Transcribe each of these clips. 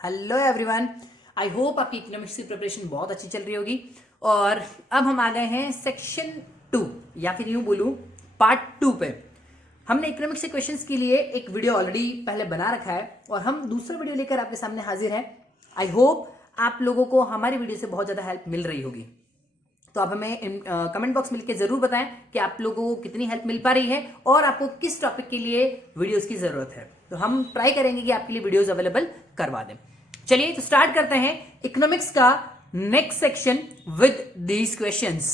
Hello everyone, I hope आपकी economics की preparation बहुत अच्छी चल रही होगी। और अब हम आ गए हैं सेक्शन 2 या फिर यूं बोलूं पार्ट 2 पे। हमने इकोनॉमिक्स के क्वेश्चंस के लिए एक वीडियो ऑलरेडी पहले बना रखा है और हम दूसरा वीडियो लेकर आपके सामने हाजिर हैं। आई होप आप लोगों को हमारी वीडियो से बहुत ज़्यादा हेल्प मिल रही होगी। तो आप हमें कमेंट बॉक्स में लिख के जरूर बताएं कि आप लोगों को कितनी हेल्प मिल पा रही है और आपको किस टॉपिक के लिए वीडियोस की जरूरत है। तो हम ट्राई करेंगे कि आपके लिए वीडियोस अवेलेबल करवा दें। चलिए तो स्टार्ट करते हैं इकोनॉमिक्स का next section with these questions.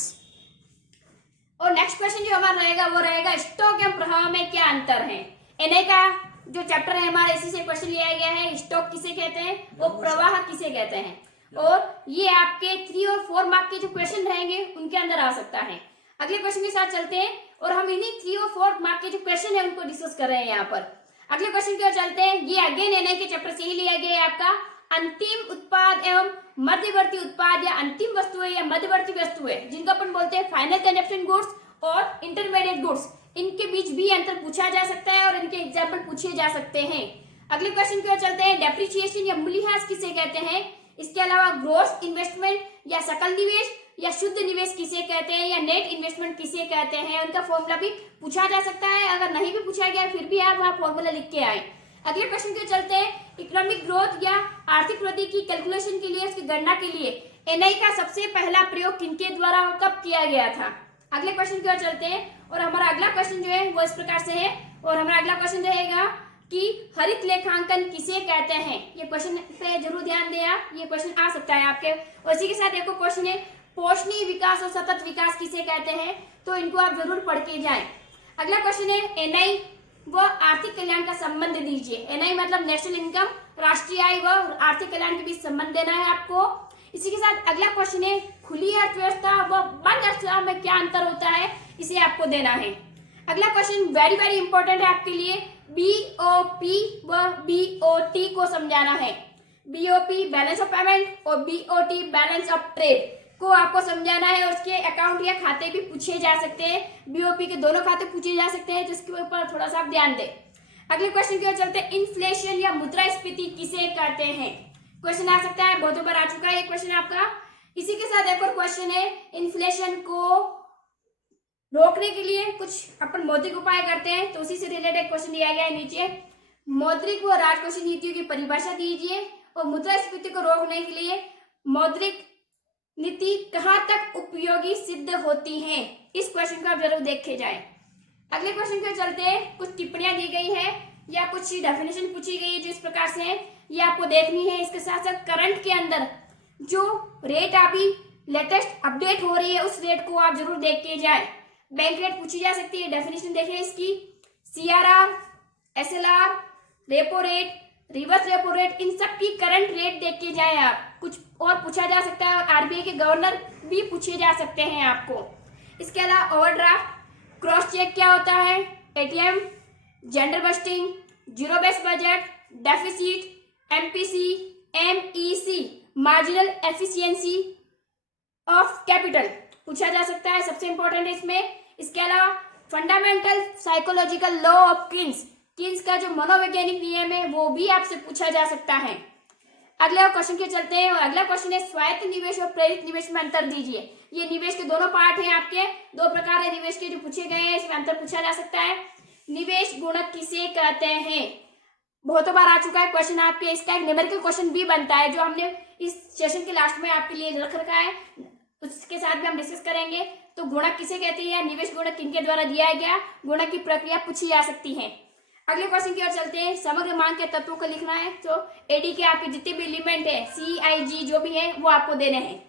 और नेक्स्ट क्वेश्चन जो हमारा रहेगा वो रहेगा स्टॉक एवं प्रवाह में क्या अंतर है। एनए का जो चैप्टर है हमारा इसी से क्वेश्चन लिया गया है। स्टॉक किसे कहते हैं और प्रवाह किसे कहते हैं, और ये आपके 3 और 4 मार्क के जो क्वेश्चन रहेंगे उनके अंदर आ सकता है। अगले क्वेश्चन के साथ चलते हैं और हम इन्हीं 3 और 4 मार्क के जो क्वेश्चन है उनको डिस्कस कर रहे हैं यहाँ पर। अगले क्वेश्चन की ओर चलते हैं। ये अगेन एनए के चैप्टर से ही लिया गया है। आपका अंतिम उत्पाद एवं मध्यवर्ती उत्पाद या अंतिम वस्तुएं या मध्यवर्ती वस्तुएं जिनको अपन बोलते हैं फाइनल कंजप्शन गुड्स और इंटरमीडिएट गुड्स, इनके बीच भी अंतर पूछा जा सकता है और इनके एग्जाम्पल पूछे जा सकते हैं। अगले क्वेश्चन की ओर चलते हैं। डेप्रिसिएशन या मूल्यह्रास किसे कहते हैं। इसके अलावा ग्रोस इन्वेस्टमेंट या सकल निवेश या शुद्ध निवेश किसे कहते हैं या नेट इन्वेस्टमेंट किसे कहते हैं, उनका फॉर्मूला भी पूछा जा सकता है। अगर नहीं भी पूछा गया फिर भी आप वहाँ फॉर्मूला लिख के आए। अगले प्रश्न के चलते हैं। इकोनॉमिक ग्रोथ या आर्थिक वृद्धि की कैलकुलेशन के लिए, उसकी गणना के लिए एनआई का सबसे पहला प्रयोग किनके द्वारा और कब किया गया था। अगले क्वेश्चन की ओर चलते हैं और हमारा अगला क्वेश्चन जो है वो इस प्रकार से है। और हमारा अगला क्वेश्चन रहेगा कि हरित लेखांकन किसे कहते हैं। ये क्वेश्चन पे जरूर ध्यान दें आप, ये क्वेश्चन आ सकता है आपके। और इसी के साथ एक क्वेश्चन है, पोषणीय विकास और सतत विकास किसे कहते हैं, तो इनको आप जरूर पढ़ के जाएं। अगला क्वेश्चन है, एनआई व आर्थिक कल्याण का संबंध दीजिए। एनआई मतलब नेशनल इनकम, राष्ट्रीय आय व आर्थिक कल्याण के बीच संबंध देना है आपको। इसी के साथ अगला क्वेश्चन है, खुली अर्थव्यवस्था व बंद अर्थव्यवस्था में क्या अंतर होता है, इसे आपको देना है। अगला क्वेश्चन वेरी वेरी इंपॉर्टेंट है आपके लिए, बीओपी व बीओटी को समझाना है। बीओपी बैलेंस ऑफ पेमेंट और बीओटी बैलेंस ऑफ ट्रेड को आपको समझाना है। और उसके अकाउंट या खाते भी पूछे जा सकते हैं। बीओपी के दोनों खाते पूछे जा सकते हैं, जिसके ऊपर थोड़ा सा आप ध्यान दें। अगले क्वेश्चन की ओर चलते हैं। इन्फ्लेशन या मुद्रास्फीति किसे कहते हैं, क्वेश्चन आ सकता है, बहुत बार आ चुका है ये क्वेश्चन आपका। इसी के साथ एक और क्वेश्चन है, इन्फ्लेशन को रोकने के लिए कुछ अपन मौद्रिक उपाय करते हैं, तो उसी से रिलेटेड क्वेश्चन दिया गया है नीचे। मौद्रिक व राजकोषीय नीतियों की परिभाषा दीजिए और मुद्रास्फीति को रोकने के लिए मौद्रिक नीति कहाँ तक उपयोगी सिद्ध होती है, इस क्वेश्चन को आप जरूर देखे जाएं। अगले क्वेश्चन पे चलते हैं। कुछ टिप्पणियां दी गई है या कुछ डेफिनेशन पूछी गई है जो इस प्रकार से है, ये आपको देखनी है। इसके साथ साथ करंट के अंदर जो रेट अभी लेटेस्ट अपडेट हो रही है उस रेट को आप जरूर देख के जाए। बैंक रेट पूछी जा सकती है, डेफिनेशन देखें इसकी। CRR, SLR, repo rate, reverse repo rate, इन सब की करंट रेट देख के जाए आप। कुछ और पूछा जा सकता है और आरबीआई के गवर्नर भी पूछे जा सकते हैं आपको। इसके अलावा ओवरड्राफ्ट, क्रॉस चेक क्या होता है, ATM, gender busting, zero base budget, deficit, MPC, MEC, marginal efficiency of capital पूछा जा सकता है, सबसे इंपॉर्टेंट है इसमें। इसके अलावा fundamental psychological law of Keynes का जो मनोवैज्ञानिक नियम है वो भी आपसे पूछा जा सकता है। अगले क्वेश्चन के चलते हैं और अगला क्वेश्चन है, स्वायत्त निवेश और प्रेरित निवेश में अंतर दीजिए। ये निवेश के दोनों पार्ट हैं आपके, 2 प्रकार है निवेश के जो पूछे गए हैं, इसमें अंतर पूछा जा सकता है। निवेश गुणक किसे कहते हैं, बहुत बार आ चुका है क्वेश्चन आपके। इसका एक न्यूमेरिकल क्वेश्चन भी बनता है जो हमने इस सेशन के लास्ट में आपके लिए रख रखा है, उसके साथ भी हम डिस्कस करेंगे। तो गुणक किसे कहते हैं, निवेश गुणक किनके द्वारा दिया गया, गुणक की प्रक्रिया पूछी जा सकती है। अगले क्वेश्चन की ओर चलते हैं। समग्र मांग के तत्वों को लिखना है, तो एडी के आपके जितने भी एलिमेंट है, सी आई जी जो भी है वो आपको देने हैं।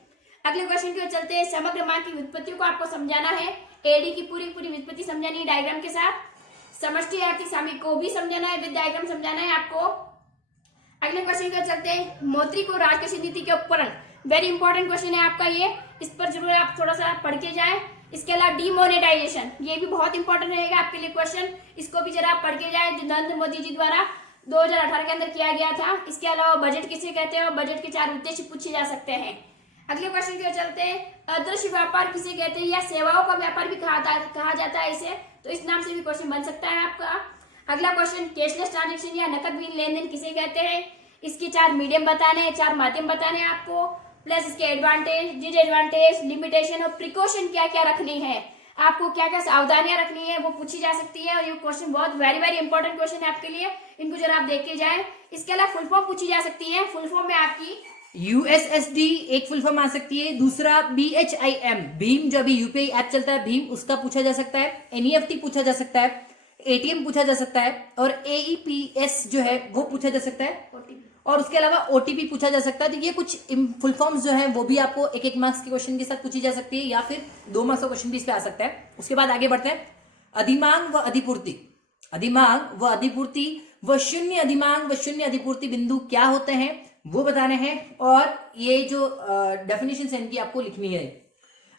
अगले क्वेश्चन की ओर चलते हैं। समग्र मांग की व्युत्पत्ति को आपको समझाना है, एडी की पूरी पूरी व्युत्पत्ति समझानी है डायग्राम के साथ। समष्टि आर्थिक सामयिक को भी समझाना है, विद डायग्राम समझाना है आपको। अगले क्वेश्चन की ओर चलते हैं। मौद्रिक और राजकोषीय नीति के उपकरण, वेरी इंपॉर्टेंट क्वेश्चन है आपका ये, इस पर जरूर आप थोड़ा सा पढ़ के जाए। इसके अलावा डीमोनेटाइजेशन, ये भी बहुत इंपॉर्टेंट रहेगा आपके लिए क्वेश्चन, इसको भी जरा आप पढ़ के जाए, जो नरेंद्र मोदी जी द्वारा 2018 के अंदर किया गया था। इसके अलावा बजट किसे कहते हैं और बजट के 4 उद्देश्य पूछे जा सकते हैं। अगले क्वेश्चन की ओर चलते हैं। अदृश्य व्यापार किसे कहते हैं या सेवाओं का व्यापार भी कहा जाता है इसे, तो इस नाम से भी क्वेश्चन बन सकता है आपका। अगला क्वेश्चन, कैशलेस ट्रांजेक्शन या नकद विहीन लेन देन किसे कहते हैं। इसके 4 मीडियम बताने हैं, 4 माध्यम बताने हैं आपको, प्लस इसके एडवांटेज, डिसएडवांटेज, लिमिटेशन और प्रिकॉशन क्या क्या रखनी है, आपको क्या क्या सावधानियां रखनी है, वो पूछी जा सकती है। और ये क्वेश्चन बहुत वेरी वेरी इंपॉर्टेंट क्वेश्चन है आपके लिए, इनको जरा आप देख के जाएं। इसके अलावा फुल फॉर्म पूछी जा सकती है, फुल फॉर्म में आपकी USSD एक फुल फॉर्म आ सकती है, दूसरा BHIM भीम, जो अभी यूपीआई ऐप चलता है भीम, उसका पूछा जा सकता है, NEFT पूछा जा सकता है, ATM पूछा जा सकता है, और AEPS जो है वो पूछा जा सकता है, और उसके अलावा OTP पूछा जा सकता है। तो ये कुछ फुल फॉर्म्स जो है वो भी आपको एक एक मार्क्स के क्वेश्चन के साथ पूछी जा सकती है, या फिर 2 मार्क्स का क्वेश्चन भी इस पे आ सकता है। उसके बाद आगे बढ़ते हैं। अधिमांग व अधिपूर्ति, अधिमांग व अधिपूर्ति व शून्य अधिमांग व शून्य अधिपूर्ति बिंदु क्या होते हैं वो बताने हैं, और ये जो डेफिनेशन है इनकी आपको लिखनी है।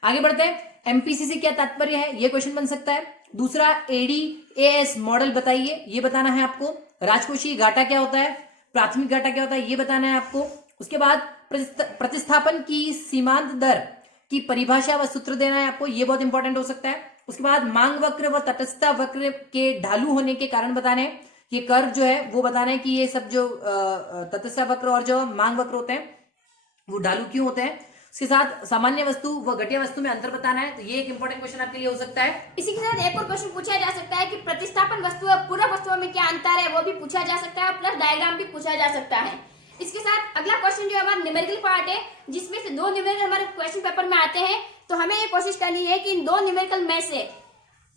आगे बढ़ते हैं। एमपीसी से क्या तात्पर्य है, ये क्वेश्चन बन सकता है। दूसरा ADAS मॉडल बताइए, ये बताना है आपको। राजकोषीय घाटा क्या होता है, प्राथमिक घाटा क्या होता है, ये बताना है आपको। उसके बाद प्रतिस्थापन की सीमांत दर की परिभाषा व सूत्र देना है आपको, ये बहुत इंपॉर्टेंट हो सकता है। उसके बाद मांग वक्र व तटस्थता वक्र के ढालू होने के कारण बताने हैं, ये कर्व जो है वो बताना है कि ये सब जो तटस्थ वक्र और जो मांग वक्र होते हैं वो ढालू क्यों होते हैं। उसके साथ सामान्य वस्तु व घटिया वस्तु में अंतर बताना है, तो ये एक इंपॉर्टेंट क्वेश्चन आपके लिए हो सकता है। इसी के साथ एक और क्वेश्चन पूछा जा सकता है कि प्रतिस्थापन वस्तु और पूरक वस्तुओं में क्या अंतर है, वो भी पूछा जा सकता है, प्लस डायग्राम भी पूछा जा सकता है। इसके साथ अगला क्वेश्चन जो हमारा न्यूमेरिकल पार्ट है, जिसमें से 2 न्यूमेरिकल हमारे क्वेश्चन पेपर में आते हैं, तो हमें ये कोशिश करनी है कि इन 2 न्यूमेरिकल में से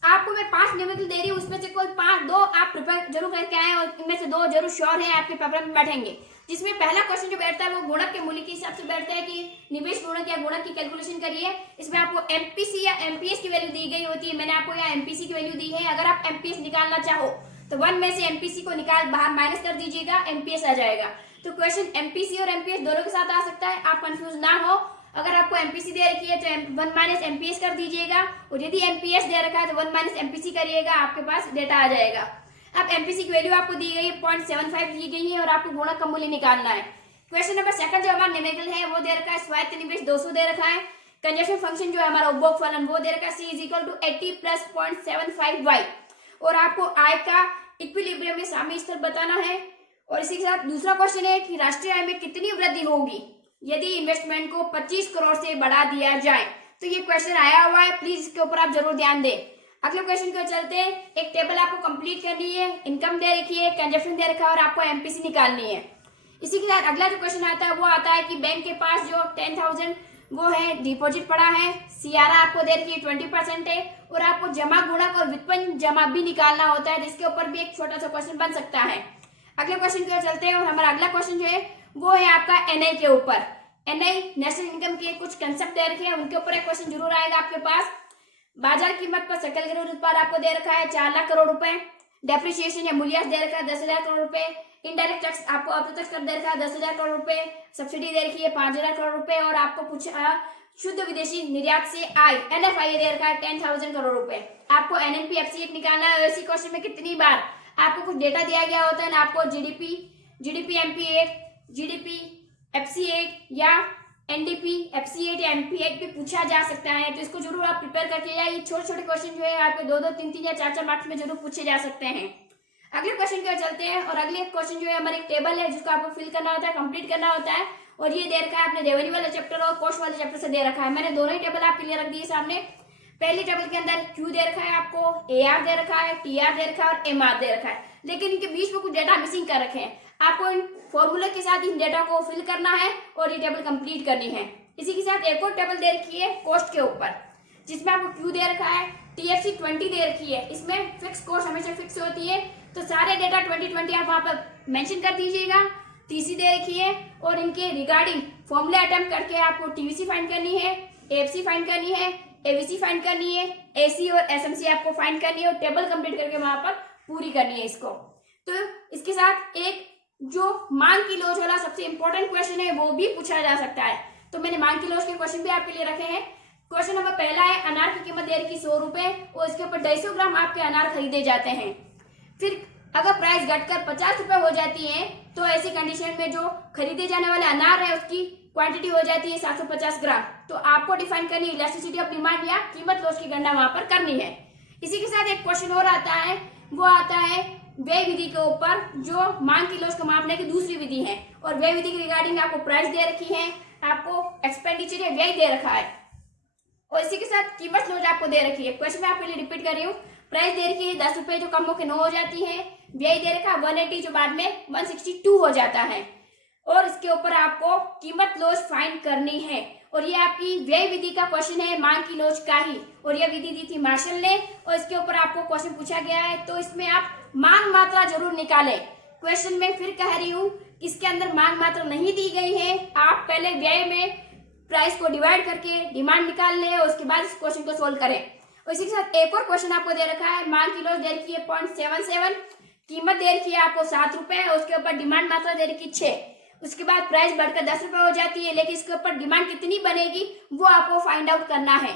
आपको मैं 5 न्यूमेरिकल दे रही हूँ, उसमें से कोई 2 आप प्रिपेयर जरूर करके आए, और इनमें से 2 जरूर श्योर है आपके पेपर में बैठेंगे। जिसमें पहला क्वेश्चन जो बैठता है वो गुणक के मूल्य के हिसाब से बैठता है कि निवेश गुणक या गुणक की कैलकुलेशन करिए। इसमें आपको एमपीसी या एमपीएस की वैल्यू दी गई होती है, मैंने आपको यहाँ एमपीसी की वैल्यू दी है। अगर आप एमपीएस निकालना चाहो तो 1 में से एमपीसी को निकाल बाहर माइनस कर दीजिएगा, एमपीएस आ जाएगा। तो क्वेश्चन एमपीसी और एमपीएस दोनों के साथ आ सकता है, आप कंफ्यूज ना हो। अगर आपको एमपीसी दे रखी है तो 1 माइनस एमपीएस कर दीजिएगा, और यदि एमपीएस दे रखा है तो 1 माइनस एमपीसी करिएगा, आपके पास डेटा आ जाएगा। अब एमपीसी की वैल्यू आपको दी गई है 0.75 दी गई है, और आपको गुणक का मूल्य निकालना है। क्वेश्चन नंबर 2 जो हमारा न्यूमेरिकल है वो दे रखा है, स्वायत्त निवेश 200 दे रखा है, कंजप्शन फंक्शन जो है हमारा उपभोग फलन वो दे रखा है, C = 80 + 0.75y, और आपको आय का इक्विलिब्रियम में साम्य स्तर बताना है। और इसी के साथ दूसरा क्वेश्चन है कि राष्ट्रीय आय में कितनी वृद्धि होगी यदि इन्वेस्टमेंट को 25 करोड़ से बढ़ा दिया जाए। तो ये क्वेश्चन आया हुआ है, प्लीज इसके ऊपर आप जरूर ध्यान दें। अगले क्वेश्चन को चलते हैं। एक टेबल आपको कंप्लीट करनी है, इनकम दे रखी है, कंजप्शन दे रखा है, और आपको एमपीसी निकालनी है। इसी के साथ अगला जो क्वेश्चन आता है वो आता है कि बैंक के पास जो 10,000 वो है डिपॉजिट पड़ा है, सीआरआर आपको दे रखी है 20% है, और आपको जमा गुणक और व्युत्पन्न जमा भी निकालना होता है, जिसके ऊपर भी एक छोटा सा क्वेश्चन बन सकता है। अगले क्वेश्चन की ओर चलते हैं, और हमारा अगला क्वेश्चन जो है वो है आपका एनआई के ऊपर। एनआई नेशनल इनकम के कुछ कंसेप्ट दे रखे हैं, उनके ऊपर एक क्वेश्चन जरूर आएगा आपके पास। बाजार कीमत पर सकल घरेलू उत्पाद आपको दे रखा है 4 लाख करोड़ रुपए, डेप्रिसिएशन या मूल्यह्रास दे रखा है 10,000 करोड़ रुपए, इनडायरेक्ट टैक्स आपको अप्रत्यक्ष कर दे रखा है 10,000 करोड़ रुपए, सब्सिडी दे रखी है 5,000 करोड़ रुपए, और आपको पूछा शुद्ध विदेशी निर्यात से आय NFI दे रखा है 10,000 करोड़ रुपए। आपको NNP FCA निकालना है। इसी क्वेश्चन में कितनी बार आपको कुछ डेटा दिया गया होता है ना, आपको GDP MP8, GDP FC8 या NDP FC8 या MP8 भी पूछा जा सकता है, तो इसको जरूर आप प्रिपेयर करके जाइए। छोटे छोटे क्वेश्चन जो है आपके 2-2, 3-3 या 4-4 मार्क्स में जरूर पूछे जा सकते हैं। अगले क्वेश्चन की ओर चलते हैं, और अगले क्वेश्चन जो है हमारे एक टेबल है जिसको आपको फिल करना होता है, कंप्लीट करना होता है, और ये दे रखा है आपने रेवेन्यू वाले चैप्टर और कॉस्ट वाले चैप्टर से दे रखा है। मैंने दोनों ही टेबल आपके लिए रख दिए सामने। पहली टेबल के अंदर Q दे रखा है, आपको AR दे रखा है, TR दे रखा है और MR दे रखा है, लेकिन इनके बीच में कुछ डेटा मिसिंग कर रखे हैं। आपको इन फॉर्मूले के साथ इन डेटा को फिल करना है और ये टेबल कंप्लीट करनी है। इसी के साथ एक और टेबल दे रखी है कॉस्ट के ऊपर, जिसमें आपको Q दे रखा है, TFC 20 दे रखी है, इसमें फिक्स कॉस्ट हमेशा फिक्स होती है, तो सारे डेटा 2020 आप वहां पर मेंशन कर दीजिएगा। TC दे रखी है, और इनके रिगार्डिंग फॉर्मूले अटेम्प्ट करके आपको TVC फाइंड करनी है, AFC फाइंड करनी है, AVC फाइंड करनी है, AC और SMC आपको फाइंड करनी है, और टेबल कंप्लीट करके वहां पर पूरी करनी है इसको। तो इसके साथ एक जो मांग की लोच वाला सबसे इंपॉर्टेंट क्वेश्चन है वो भी पूछा जा सकता है, तो मैंने मांग की लोच के क्वेश्चन भी आपके लिए रखे हैं। क्वेश्चन नंबर पहला है, अनार की कीमत दे रखी 100 रुपए, और इसके ऊपर 250 ग्राम आपके अनार खरीदे जाते हैं। फिर अगर प्राइस घटकर 50 रुपए हो जाती है, तो ऐसी कंडीशन में जो खरीदे जाने वाले अनार है उसकी क्वांटिटी हो जाती है 750 ग्राम। तो आपको डिफाइन करनी है इलास्टिसिटी ऑफ डिमांड या कीमत लोच की गणना वहां पर करनी है। इसी के साथ एक क्वेश्चन और आता है, वो आता है व्यय विधि के ऊपर, जो मांग की लॉस को मापने की दूसरी विधि है। और व्यय विधि के रिगार्डिंग आपको प्राइस दे रखी है, आपको एक्सपेंडिचर या व्यय दे रखा है, और इसी के साथ कीमत लॉस आपको दे रखी है। क्वेश्चन मैं आपके लिए रिपीट कर रही हूँ। प्राइस दे रखी है 10 रुपए, जो कम होकर 9 हो जाती है। व्यय दे रखा 180, जो बाद में 162 हो जाता है। और इसके ऊपर आपको कीमत लॉस फाइंड करनी है। और ये आपकी व्यय विधि का क्वेश्चन है, मांग की लॉस का ही। और यह विधि दी थी मार्शल ने, और इसके ऊपर आपको क्वेश्चन पूछा गया है, तो इसमें आप मांग मात्रा जरूर निकालें। क्वेश्चन में फिर कह रही हूँ, इसके अंदर मांग मात्रा नहीं दी गई है। आप पहले व्यय में प्राइस को डिवाइड करके डिमांड निकाल लें, और उसके बाद इस क्वेश्चन को सोल्व करें। और इसी के साथ एक और क्वेश्चन आपको दे रखा है, मांग की लॉस दे रखी है 0.77, कीमत दे रखी है आपको 7 रुपए, और उसके ऊपर डिमांड मात्रा दे रखी 6। उसके बाद प्राइस बढ़कर 10 रुपए हो जाती है, लेकिन इसके ऊपर डिमांड कितनी बनेगी वो आपको फाइंड आउट करना है।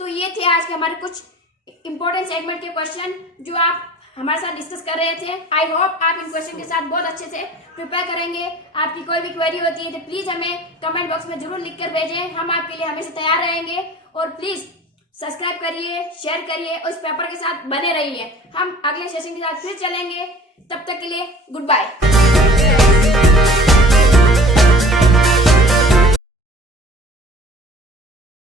तो ये थे आज के हमारे कुछ इंपॉर्टेंट सेगमेंट के क्वेश्चन जो आप हमारे साथ डिस्कस कर रहे थे। आई होप आप इन क्वेश्चन के साथ बहुत अच्छे से प्रिपेयर करेंगे। आपकी कोई भी क्वेरी होती है तो प्लीज हमें कमेंट बॉक्स में जरूर लिख कर भेजें, हम आपके लिए हमेशा तैयार रहेंगे। और प्लीज सब्सक्राइब करिए, शेयर करिए, और इस पेपर के साथ बने रहिए। हम अगले सेशन के साथ फिर चलेंगे, तब तक के लिए गुड बाय।